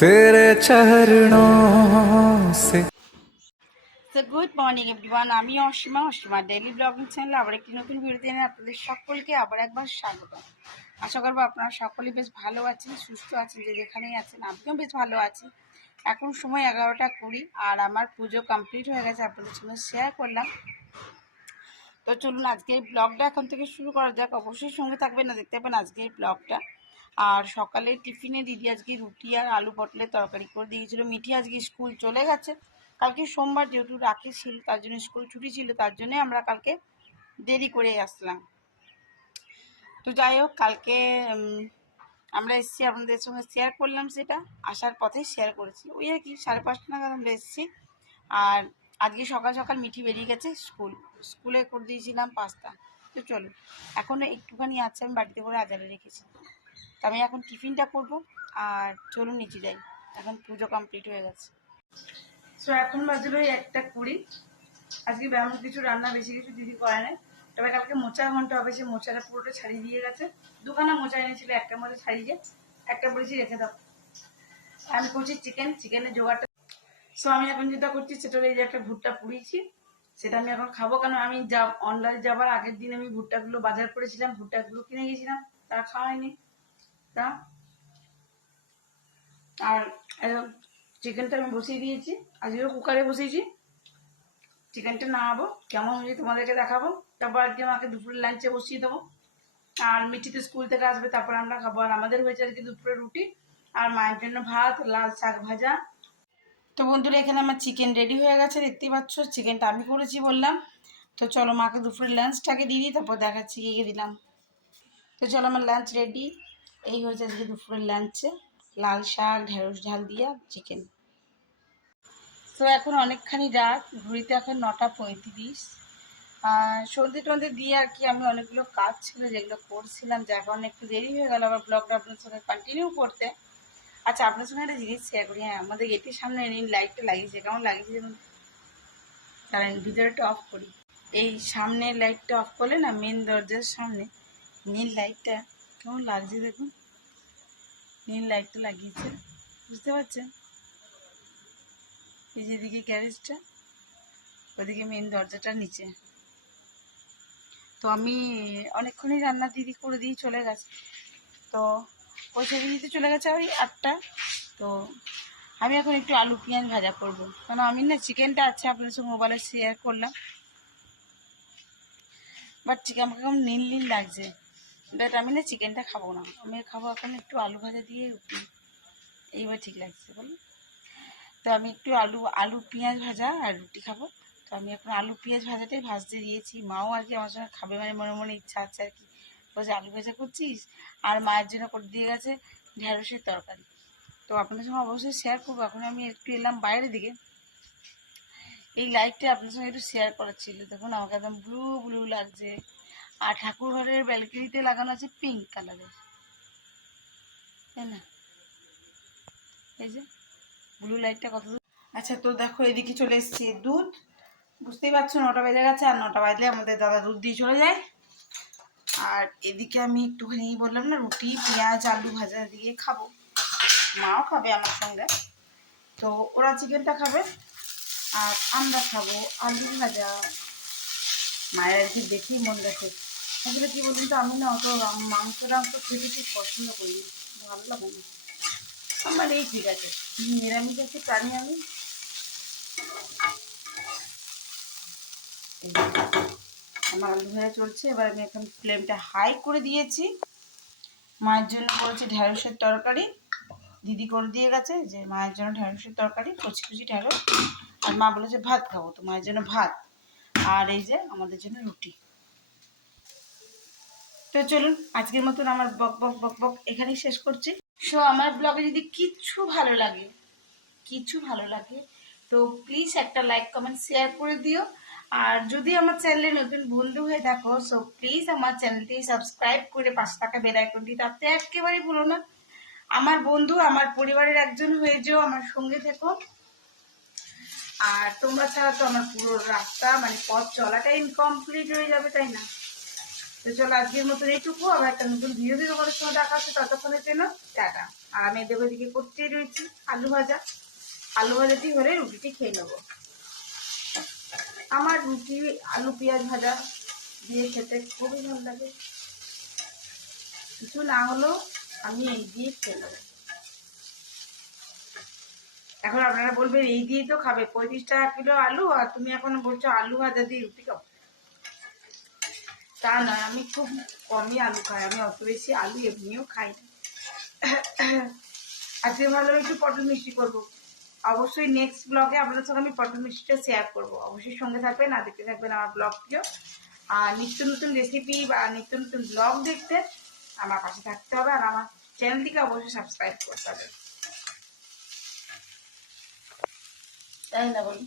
तेरे चरणों से। তো গুড মর্নিং এভরিওয়ান, আমি অসীমা ডেইলি ব্লগিং চ্যানেলে আবার একটি নতুন ভিডিও নিয়ে আপনাদের সকলকে আবার একবার স্বাগত। আশা করবো আপনারা সকলেই বেশ ভালো আছেন, সুস্থ আছেন, যে যেখানেই আছেন। আমিও বেশ ভালো আছি। এখন সময় 11টা 20 আর আমার পুজো কমপ্লিট হয়ে গেছে, আপনাদের সঙ্গে শেয়ার করলাম। তো চলুন আজকে এই ব্লগটা এখন থেকে শুরু করা যাক। অবশ্যই সঙ্গে থাকবেন, না দেখতে পাবেন আজকে এই ব্লগটা। আর সকালে টিফিনে দিদি আজকে রুটি আর আলু পটলের তরকারি করে দিয়েছিল। মিঠি আজকে স্কুল চলে গেছে, কালকে সোমবার যেহেতু রাখি ছিল, তার জন্য স্কুল ছুটি ছিল, তার জন্যে আমরা কালকে দেরি করে আসলাম। তো যাই হোক, কালকে আমরা এসেছি, আপনাদের সঙ্গে শেয়ার করলাম, সেটা আসার পথেই শেয়ার করেছি। ওই আর কি 5:30 নাগাদ আমরা এসেছি। আর আজকে সকাল সকাল মিঠি বেরিয়ে গেছে স্কুলে করে দিয়েছিলাম পাস্তা। তো চলো, এখনও একটুখানি আছে, আমি বাড়িতে করে আজারে রেখেছি। তো আমি এখন টিফিনটা করবো। আর চলুন নিচে যাই, এখন পুজো কমপ্লিট হয়ে গেছে। সো এখন বাজলো 1:20। আজকে ব্যায়াম কিছু রান্না বেশি কিছু দিদি করে নেয়, তবে কালকে মোচা ঘন্টা হবে, সে মোচাটা পুরোটা ছাড়িয়ে দিয়ে গেছে। দুখানা মোচা এনেছিল, একটা মধ্যে ছাড়িয়ে একটা বলেছি রেখে দাও। আমি করছি চিকেনের জোগাড়টা। সো আমি এখন যেটা করছি সেটা হলো, এই যে একটা ভুট্টা পুড়িয়েছি, সেটা আমি এখন খাবো। কারণ আমি অনলাইনে যাবার আগের দিন আমি ভুট্টাগুলো বাজার করেছিলাম, ভুট্টাগুলো কিনে গেছিলাম, তারা খাওয়া হয়নি। তা আর চিকেনটা আমি বসিয়ে দিয়েছি, আজকেও কুকারে বসিয়েছি। চিকেনটা নামাবো, কেমন হয়েছে তোমাদেরকে দেখাবো। তারপর আজকে আমাকে দুপুরের লাঞ্চে বসিয়ে দেবো। আর মিঠি তো স্কুল থেকে আসবে, তারপর আমরা খাবো। আর আমাদের হয়েছে আজকে দুপুরে রুটি আর মায়ের জন্য ভাত, লাল শাক ভাজা। তো বন্ধুরা, এখানে আমার চিকেন রেডি হয়ে গেছে, দেখতেই পাচ্ছ। চিকেনটা আমি করেছি বললাম। তো চলো মাকে দুপুরের লাঞ্চটাকে দিয়ে দিই, তারপর দেখাচ্ছি কী দিলাম। তো চলো, আমার লাঞ্চ রেডি। এই হয়েছে আজকে দুপুরের লাঞ্চে, লাল শাক, ঢেঁড়স ঝাল দিয়া চিকেন। তো এখন অনেকখানি রাত, ঘুরিতে এখন 9:35। সন্ধে টন্ধে দিয়ে আর কি, আমি অনেকগুলো কাজ ছিল যেগুলো করছিলাম, যার কারণে একটু দেরি হয়ে গেল আবার ব্লগটা আপনার সঙ্গে কন্টিনিউ করতে। আচ্ছা, আপনার সঙ্গে একটা জিনিস শেয়ার করি। হ্যাঁ, আমাদের গেটের সামনে নীল লাইটটা লাগিয়েছে, কেমন লাগিয়েছে যেমন, কারণ ভিতরেটা অফ করি। এই সামনের লাইটটা অফ করলে না, মেন দরজার সামনে নীল লাইটটা কেমন লাগছে দেখুন। নীল লাইটটা লাগিয়েছে, বুঝতে পারছেন? এই যেদিকে গ্যারেজটা, ওদিকে মেন দরজাটার নিচে। তো আমি অনেকক্ষণই রান্না দিদি করে দিয়ে চলে গেছে। তো ওই ছবি দিতে চলে গেছে ওই 8টা। তো আমি এখন একটু আলু পেঁয়াজ ভাজা করবো, কারণ আমি না চিকেনটা আছে আপনার সঙ্গে মোবাইলে শেয়ার করলাম, বাট চিকেন আমাকে কেমন নীল নীল লাগছে। বাট আমি না চিকেনটা খাবো না, আমি খাবো এখন একটু আলু ভাজা দিয়ে রুটি। এইবার ঠিক লাগছে বলুন। তো আমি একটু আলু পেঁয়াজ ভাজা আর রুটি খাবো। তো আমি এখন আলু পেঁয়াজ ভাজাটাই ভাজতে দিয়েছি। মাও আর কি আমার সঙ্গে খাবে, মানে মনে মনে ইচ্ছা আছে আর কি। বলছে আলু ভাজা করছিস, আর মায়ের জন্য করে দিয়ে গেছে ঢেঁড়সের তরকারি। তো আপনাদের সঙ্গে অবশ্যই শেয়ার করবো। এখন আমি একটু এলাম বাইরের দিকে, এই লাইটটা আপনার সঙ্গে একটু শেয়ার করার ছিল। দেখুন আমাকে একদম ব্লু ব্লু লাগছে। আর ঠাকুর ঘরের ব্যালকনিতে লাগানো আছে পিঙ্ক কালারের, তাই না? এই যে ব্লু লাইটটা কত দূর। আচ্ছা, তো দেখো এদিকে চলে এসেছি দুধ। বুঝতেই পারছো 9টা বেজে গেছে, আর 9টা বাজলে আমাদের দাদা দুধ দিয়ে চলে যায়। আর এদিকে আমি একটুখানি বললাম না, রুটি পেঁয়াজ আলু ভাজা দিয়ে খাবো, মাও খাবে আমার সঙ্গে। তো ওরা চিকেনটা খাবে আর আমরা খাবো আলু ভাজা। মায়ের আর কি দেখি মন গেছে। আসলে কি বলুন তো, আমি না অত মাংস টাংস খেতে ঠিক পছন্দ করি না, ভালো লাগে না আমার। এই ঠিক আছে, নিরামিষ একটি প্রাণী আমি। আমার আলু ভাজা চলছে, এবার আমি এখন ফ্লেমটা হাই করে দিয়েছি। মায়ের জন্য করেছি ঢ্যাঁড়সের তরকারি, দিদি করে দিয়ে গেছে যে মায়ের জন্য ঢ্যাঁড়সের তরকারি, কচি কচি ঢ্যাঁড়স। আর মা বলেছে ভাত খাবো, তো মায়ের জন্য ভাত, আর এই যে আমাদের জন্য রুটি। তো চলুন আজকের মতন আমার বক বক বক বক এখানেই শেষ করছি। সো আমার ব্লগে যদি কিছু ভালো লাগে তো প্লিজ একটা লাইক কমেন্ট শেয়ার করে দিও। আর যদি আমার চ্যানেলে নতুন বন্ধু হয়ে থাকো, সো প্লিজ আমার চ্যানেলটি সাবস্ক্রাইব করে পাশে থাকা বেল আইকনটি তাতে একেবারেই ভুলো না। আমার বন্ধু, আমার পরিবারের একজন হয়ে যেও, আমার সঙ্গে থেকো। আর তোমরা ছাড়া তো আমার পুরো রাস্তা, মানে পথ চলাটাই ইনকমপ্লিট হয়ে যাবে, তাই না? তো চলো আজকের মতন এইটুকু, আবার একটা নতুন ভিডিও দিয়ে তোমাদের সঙ্গে দেখা হচ্ছে, ততক্ষণের জন্য টাটা। আর আমি এদের ওদিকে করতেই রয়েছি আলু ভাজা। আলু ভাজাটি হলে রুটিটি খেয়ে নেবো। আমার রুটি আলু পেঁয়াজ ভাজা দিয়ে খেতে খুবই ভালো লাগে। কিছু না হলেও আমি এই দিয়ে খেয়ে নেবো। এখন আপনারা বলবেন এই দিয়ে তো খাবে, 35 টাকা কিলো আলু, আর তুমি এখন বলছো আলু ভাজা দিয়ে রুটি খাবো। তা নয়, আমি খুব কমই আলু খাই, আমি অত বেশি আলু এমনিও খাই না। আজকে ভালো একটু পটল মিষ্টি করবো। অবশ্যই নেক্সট ব্লগে আপনাদের সঙ্গে আমি পটল মিষ্টিটা শেয়ার করবো। অবশ্যই সঙ্গে থাকবেন, আর দেখতে থাকবেন আমার ব্লগটিও। আর নিত্য নতুন রেসিপি বা নিত্য নতুন ব্লগ দেখতে আমার পাশে থাকতে হবে, আর আমার চ্যানেলটিকে অবশ্যই সাবস্ক্রাইব করতে হবে, তাই না বলুন?